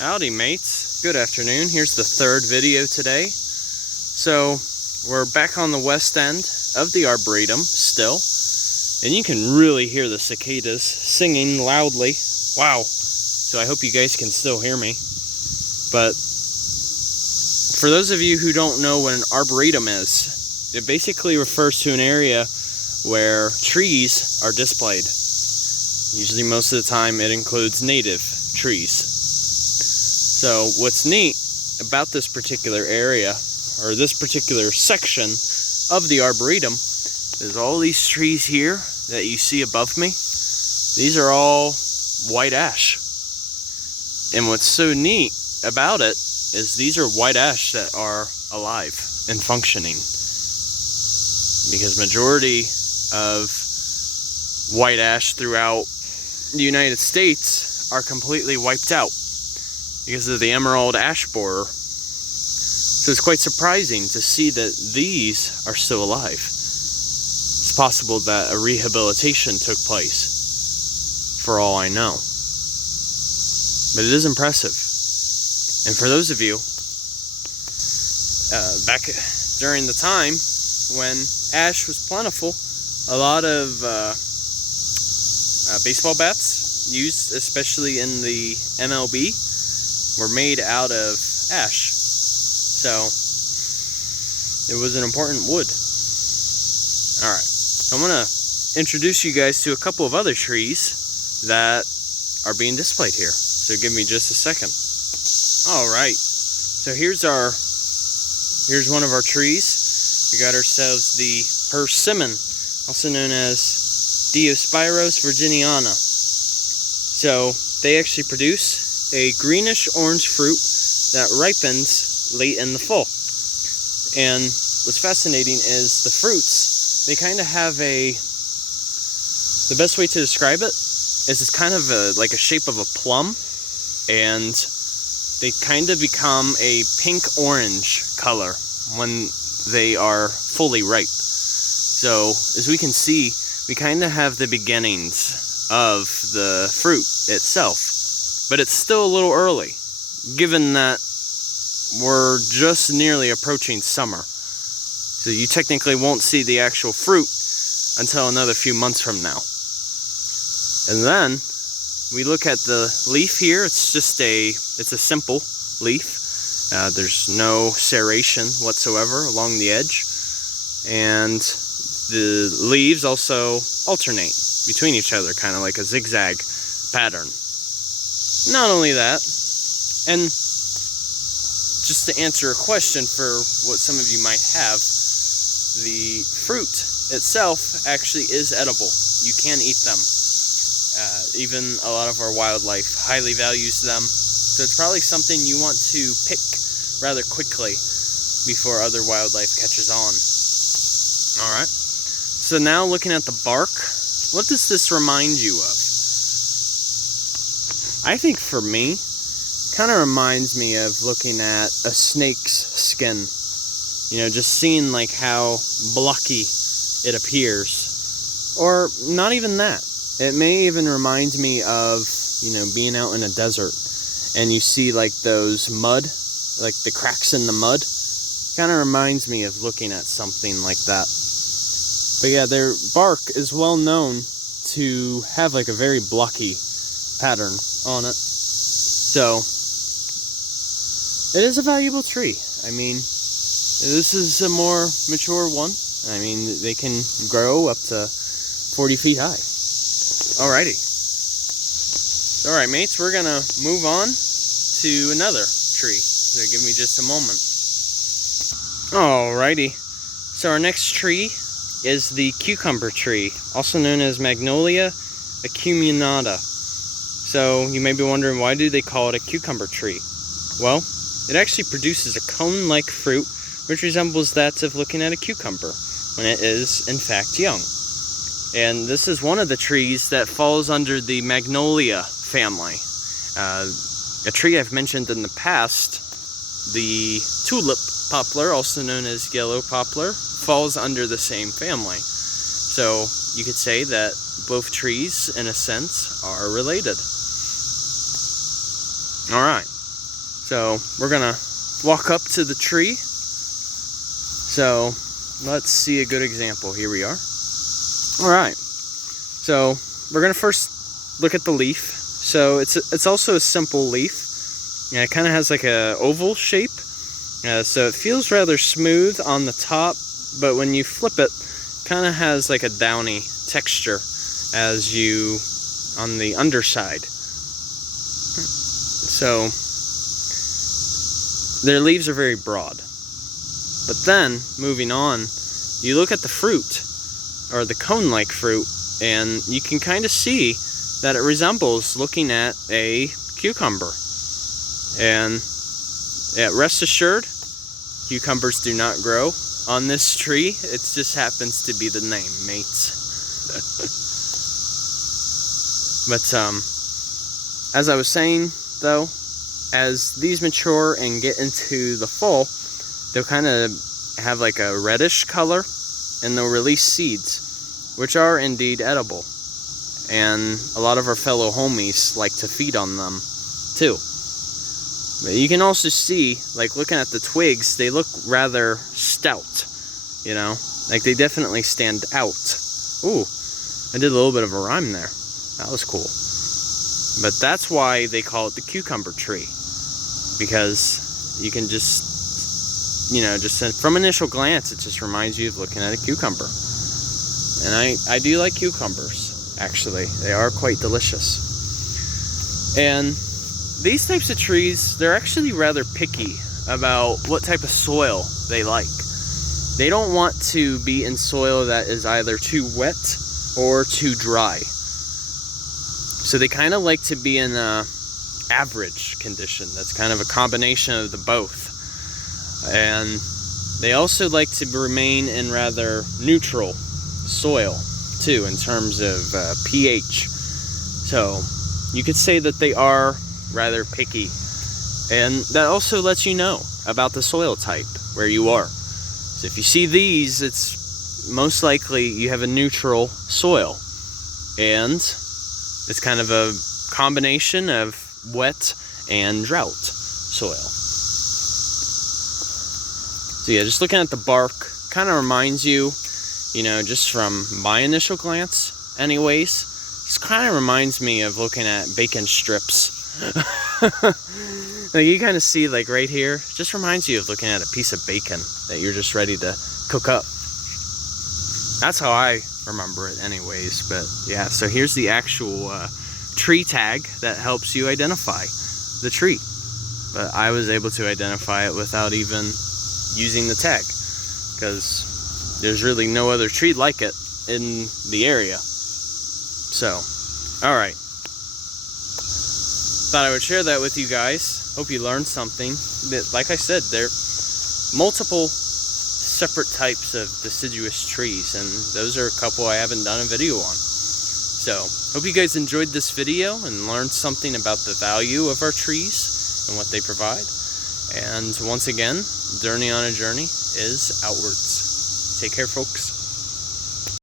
Howdy mates, good afternoon. Here's the third video today. So we're back on the west end of the Arboretum still, and you can really hear the cicadas singing loudly. Wow. So I hope you guys can still hear me. But for those of you who don't know what an arboretum is, it basically refers to an area where trees are displayed. Usually most of the time it includes native trees. So what's neat about this particular area, or this particular section of the Arboretum, is all these trees here that you see above me. These are all white ash. And what's so neat about it is these are white ash that are alive and functioning. Because majority of white ash throughout the United States are completely wiped out because of the emerald ash borer. So it's quite surprising to see that these are still alive. It's possible that a rehabilitation took place, for all I know. But it is impressive. And for those of you, back during the time when ash was plentiful, a lot of baseball bats used, especially in the MLB, were made out of ash. So it was an important wood. Alright, so I'm going to introduce you guys to a couple of other trees that are being displayed here. So give me just a second. Alright, so here's one of our trees. We got ourselves the Persimmon, also known as Diospyros virginiana. So they actually produce a greenish orange fruit that ripens late in the fall. And what's fascinating is the fruits, they kind of have the best way to describe it is it's kind of like a shape of a plum, and they kind of become a pink-orange color when they are fully ripe. So as we can see, we kind of have the beginnings of the fruit itself. But it's still a little early, given that we're just nearly approaching summer. So you technically won't see the actual fruit until another few months from now. And then we look at the leaf here. It's a simple leaf. There's no serration whatsoever along the edge. And the leaves also alternate between each other, kind of like a zigzag pattern. Not only that, and just to answer a question for what some of you might have, the fruit itself actually is edible. You can eat them. Even a lot of our wildlife highly values them. So it's probably something you want to pick rather quickly before other wildlife catches on. Alright, so now looking at the bark, what does this remind you of? I think for me, kind of reminds me of looking at a snake's skin. You know, just seeing like how blocky it appears. Or not even that. It may even remind me of, you know, being out in a desert and you see like those mud, like the cracks in the mud. Kind of reminds me of looking at something like that. But yeah, their bark is well known to have like a very blocky pattern on it. So it is a valuable tree. I mean, this is a more mature one. I mean, they can grow up to 40 feet high. Alrighty. Alright mates, we're gonna move on to another tree. So give me just a moment. Alrighty. So our next tree is the Cucumbertree, also known as Magnolia Accumulator. So you may be wondering, why do they call it a cucumber tree? Well, it actually produces a cone-like fruit which resembles that of looking at a cucumber when it is in fact young. And this is one of the trees that falls under the Magnolia family. A tree I've mentioned in the past, the tulip poplar, also known as yellow poplar, falls under the same family. So you could say that both trees, in a sense, are related. Alright, So we're gonna walk up to the tree. So let's see a good example. Here we are. All right. So we're gonna first look at the leaf. So it's also a simple leaf. Yeah, it kind of has like a oval shape. So it feels rather smooth on the top, but when you flip it, kind of has like a downy texture as you on the underside. So their leaves are very broad. But then, moving on, you look at the fruit, or the cone-like fruit, and you can kind of see that it resembles looking at a cucumber. And yeah, rest assured, cucumbers do not grow on this tree. It just happens to be the name, mates. But as I was saying, though, as these mature and get into the fall, they'll kind of have like a reddish color, and they'll release seeds, which are indeed edible. And a lot of our fellow homies like to feed on them too. But you can also see, like looking at the twigs, they look rather stout, you know, like they definitely stand out. Ooh, I did a little bit of a rhyme there. That was cool. But that's why they call it the cucumber tree, because you can just, you know, just from initial glance, it just reminds you of looking at a cucumber. And I do like cucumbers, actually. They are quite delicious. And these types of trees, they're actually rather picky about what type of soil they like. They don't want to be in soil that is either too wet or too dry. So they kind of like to be in a average condition. That's kind of a combination of the both. And they also like to remain in rather neutral soil too, in terms of pH. So you could say that they are rather picky. And that also lets you know about the soil type where you are. So if you see these, it's most likely you have a neutral soil. And it's kind of a combination of wet and drought soil. So yeah, just looking at the bark kind of reminds you, you know, just from my initial glance anyways, it kind of reminds me of looking at bacon strips. Like you kind of see, like right here, just reminds you of looking at a piece of bacon that you're just ready to cook up. That's how I remember it anyways. But yeah, so here's the actual tree tag that helps you identify the tree. But I was able to identify it without even using the tag, because there's really no other tree like it in the area. So, all right. Thought I would share that with you guys. Hope you learned something. That, like I said, there are multiple separate types of deciduous trees, and those are a couple I haven't done a video on. So, hope you guys enjoyed this video and learned something about the value of our trees and what they provide. And once again, Journey on a Journey is outwards. Take care, folks.